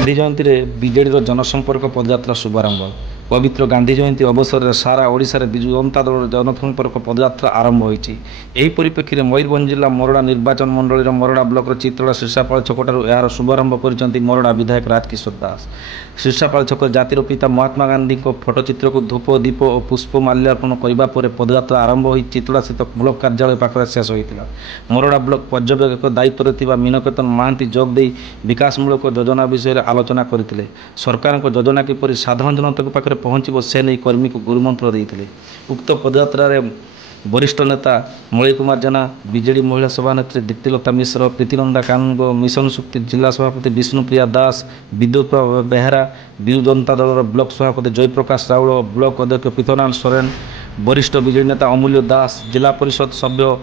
गांधी जयंती रे बीजेडी जनसंपर्क पदयात्रा शुभारंभ। पवित्र गांधी जयंती अवसर में सारा ओडिशा रे विजु जनता दल जनसंपर्क पदयात्रा आरंभ होईछि। एही परिप्रेक्षी रे मयूरभंज जिला मोरडा निर्वाचन मंडली मोरडा ब्लॉक चित्तला शीर्षापाल छकटारू यार शुभारंभ करिसेंति मोरडा विधायक राजकिशोर दास। शीर्षापाल छक जातिर पिता महात्मा गांधी को फोटोचित्र को धूप दीप और पुष्प माल्यार्पण करने पर पदयात्रा आरंभ हो चित्तला स्थित ब्लॉक कार्यालय पाखरे शेष होता। मोरडा ब्लॉक पर्यवेक्षक दायित्व थिबा मीनकेतन महांती जोग दे विकासमूलक योजना विषय में आलोचना करते। सरकार योजना किपरि साधारण जनता पाखे पहुँचब से नहीं कर्मी को गुरुमंत्र देते। उक्त पदयात्रा वरिष्ठ नेता मणि कुमार जेना, बीजेडी महिला सभानेत्री दीप्तिलता मिश्र, प्रीतिनंदा कानून, मिशन शक्ति जिला सभापति विष्णुप्रिया दास, विद्युत बेहरा, विजु जनता दल ब्लॉक सभापति जयप्रकाश राउल, ब्लॉक अध्यक्ष पीतनाथ सोरेन, वरिष्ठ बीजेडी नेता अमूल्य दास, जिला परिषद सभ्य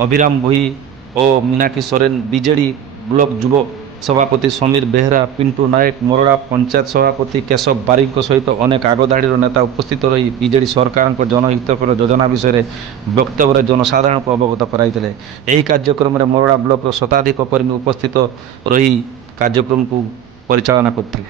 अभिराम भोई और मीनाक्षी सोरेन, बीजेडी ब्लॉक युव सभापति समीर बेहरा, पिंटू नायक, मोरडा पंचायत सभापति केशव बारिक सहित अनेक आगधाड़ी नेता उपस्थित रही बीजेडी सरकार जनहितकर योजना विषय में वक्तव्य जनसाधारण को अवगत कराइले। यही कार्यक्रम में मोरडा ब्लॉक शताधिक कर्मी उपस्थित रही कार्यक्रम को परिचालना करते।